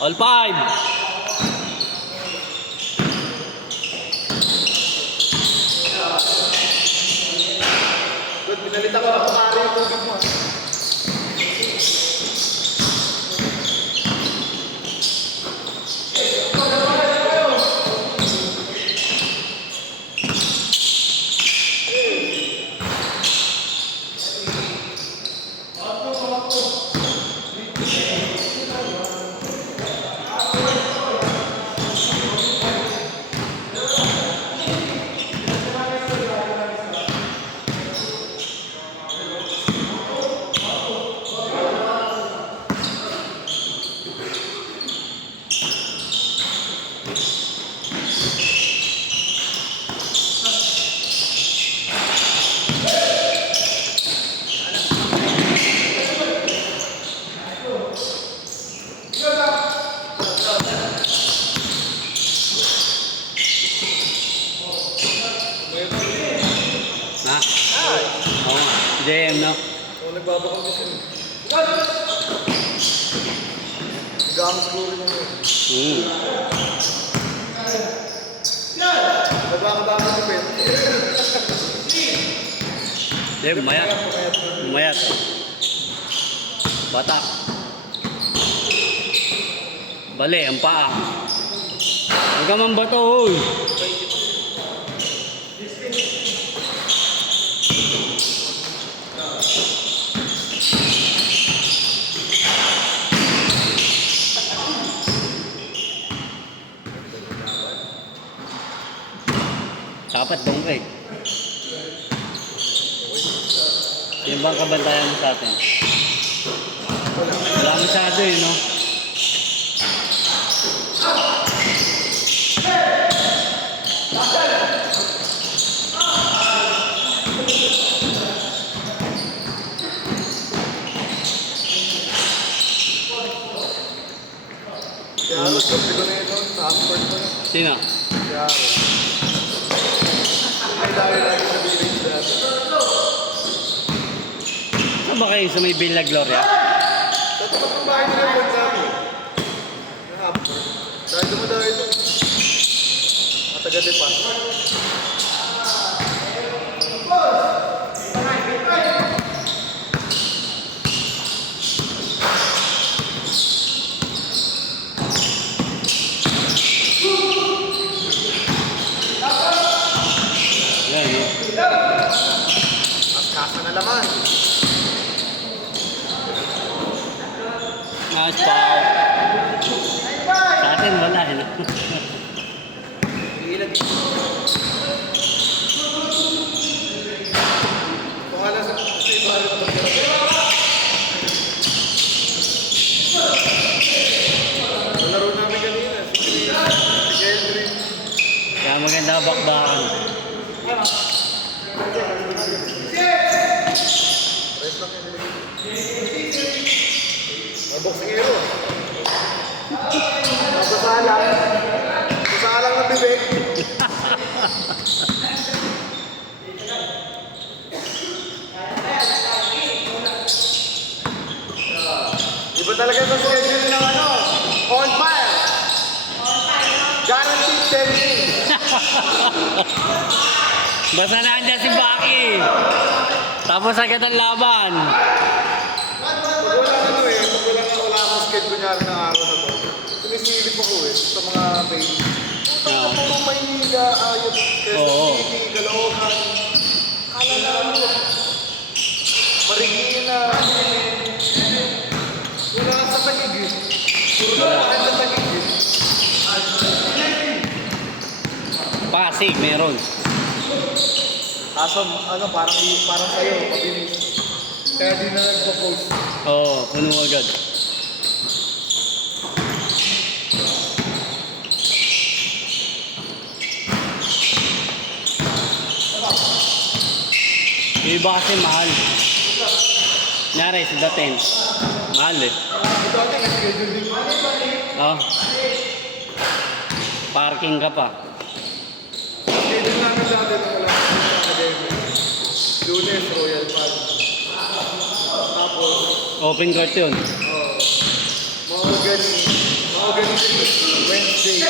All five. Good, pinalitan ko na pumari yung tubig mo. JM, no? Oo, nagbabakal kasi. Nag-aamas ko rin mo. Nagbabakal si Pet. JM, umayat. Umayat. Batak. Bali, ang paa. Huwag ka man bato, hoy. Dapat dongkay. Yung bang kabantayan mo sa atin? Wala masyado eh, no? Kaya halos kasi ko na ito, sa upward ko na. Sino? Kaya may dami lagi sa village dati. Saan ba kayo sa may Villa Gloria? Sa tapat ng bahay nila yung namin. Yung upward. Dahil dumadaw ito. Mataga-depa. Yan, no? Kasa na laman. Nice foul. Sa atin wala eh, no? Ilag. Pangalan sa kasi pare na pagkakita. Nalaro namin kanina. Si Keldrin. Kaya maganda bakbakan. Rest lang yun. Boxing hero. Mabasalang. Mabasalang ng bibig. Iba talaga ito schedule ng ano. On fire. Guaranteed 10 days. Basta nandiyan si Baki. Tapos agad ang laban. Pag wala akong schedule kunyari ng araw na to, sumisilip ako sa mga baby. Puta na puro Maynila, Ayot, Quezon City, Caloocan. Kala na ano. Marikina. Wala sa Taguig eh. Puro na sa Taguig eh. Pasig, meron. Kaso, ano, parang sa'yo, mabilis. Kaya di na nagpo-post. Oo, puno agad. Yung iba kasi mahal. Nyari sa dating. Mahal eh. Ito ate, schedule din. Oh. Parking ka pa. Schedule namin dati nung wala sa academy. Lunes, Royal Park. Tapos, Open court yun. Mahogany mahogany Wednesday.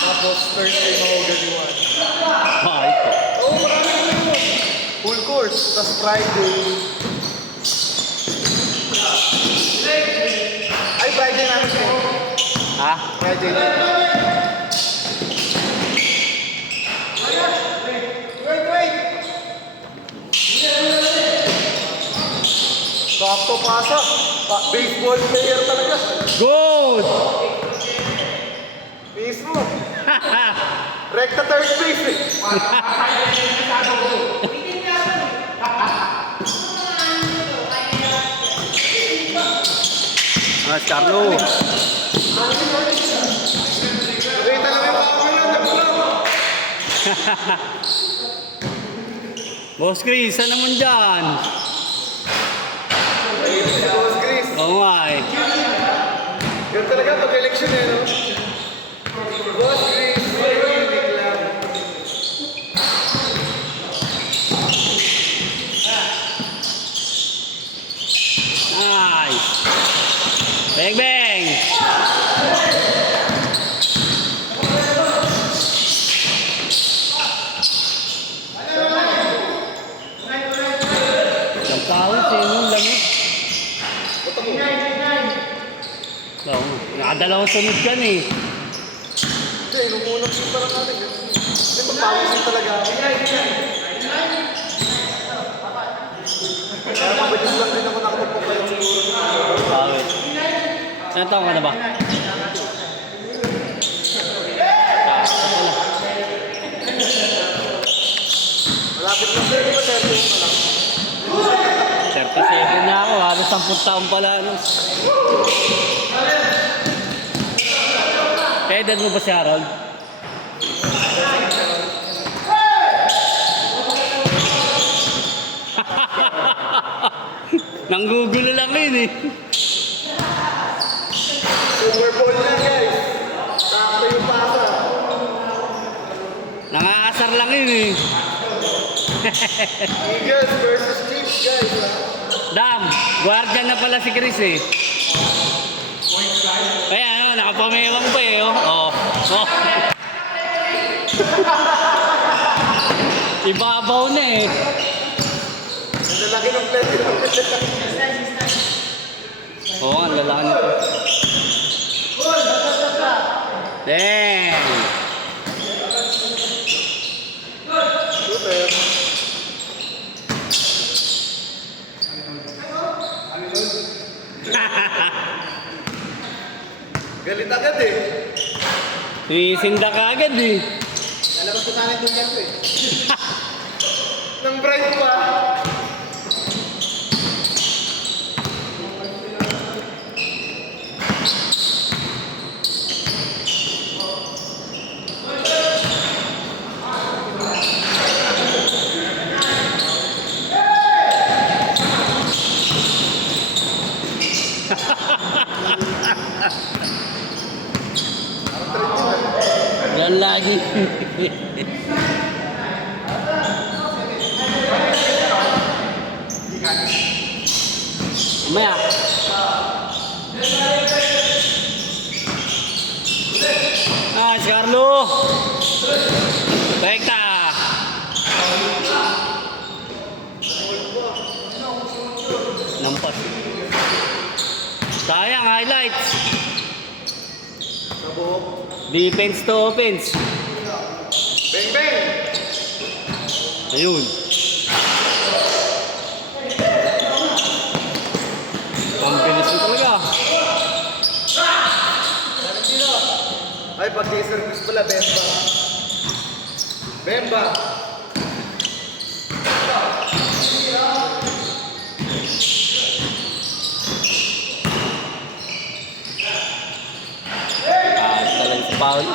Tapos Thursday mahogany 1. Ah, ito. Oo, marami na yun. Full course. Tapos Friday. Ay, Friday namin siya. Ha? Friday na. Sakto pasa. Baseball player talaga. Good! Mismo. Rekta third base eh. Mas Carlo. Nakita lang yung camera. Nagulong. Boss Chris, saan naman dyan? Boss Chris. Oo nga eh. Yan talaga pag-election eh, no? Boss Chris, tahimik lang. Nice. Bang bang. Isang tawag eh, no? Lamig. Buta mo. Oo. Nakadalawang sunod ka eh. Hindi, inumunang siya parang natin. Hindi, magpawisin talaga ako. Kaya mabilis lang din ako nakapagpapalit siguro. Bakit? Ilan taon ka na ba? Malapit lang sa'yo, di ba 30 na lang? 37 na ako, halos 10 taon pala. Ano? Edad mo ba si Harold? Nanggugulo lang yun eh. Super Bowl na guys. Sakto yung pasa. Nangaasar lang yun eh. Eagles versus Chiefs guys. Dam, guardian na pala si Chris eh. Kaya ano, nakapamewang pa eh. Oh. Oh. Ibabaw na eh. Ang lalaki ng plate. Oo, ang lalaki nito. Damn! Super. Galit agad eh. Sisinda ka agad eh. Lalabas ko sana yung dunya ko eh. Nang bright pa. Yan lagi. Maya. Ah, si Carlo. Rekta. Nampas. Sayang, highlights. Nabuhok. Defense to offense. Bang bang. Ayun. Ang bilis mo talaga. Ay, pag-service pala, Bemba. Bemba. Talagang sa foul.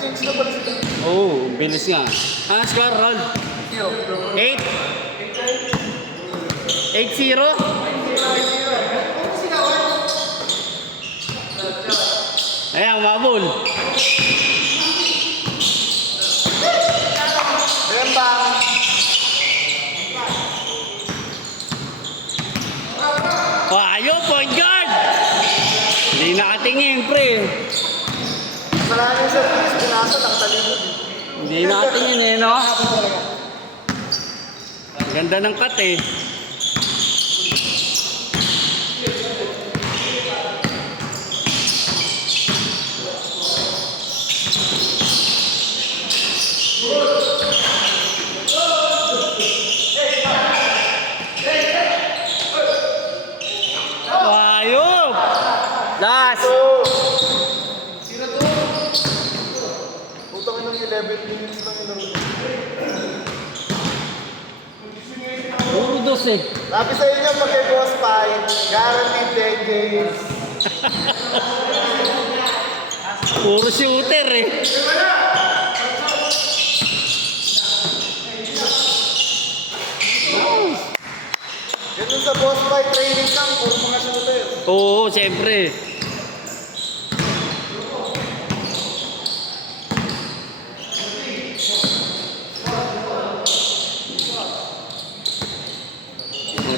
Change na pala sila. Oh, bilis nga. Ano score, Rod? 8? 8-0? Ayan, mabul. Bemba. nakatingin, pre. Maraming sa Chris, pinasa, nakatalibod. Hindi nakatingin eh, no? Ganda ng cut eh. Ayop! Last! Utang ng 11 minutes lang yung laro. Puro dos eh. Sabi sa inyo, pag kay Boss Pai, guaranteed 10 days. Puro shooter eh. Ganun sa Boss Pai training camp, puro mga shooter. Oo, siyempre.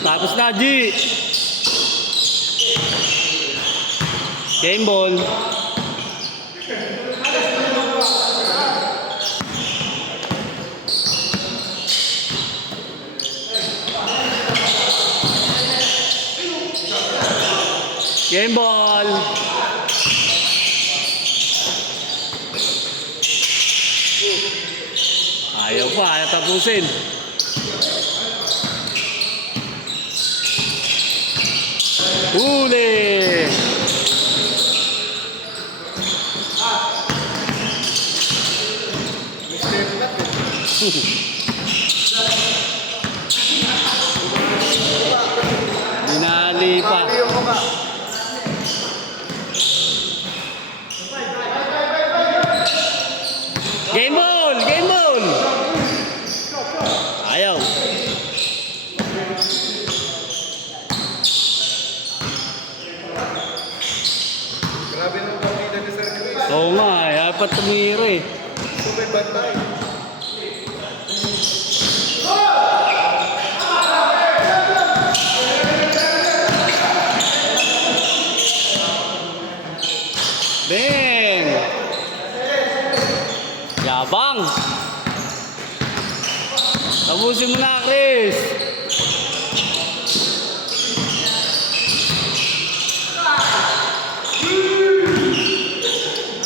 Tapos na, G. Game ball. Game ball. Ayaw pa, ayaw tapusin. Huli! Binali pa. Mali yung mukha. Game ball! Game ball! Ayaw. Grabe nung partida ni Sir Chris. Oo nga, ayaw pa tumira eh. So may bantay. Bang! Yabang! Tapusin mo na, Chris!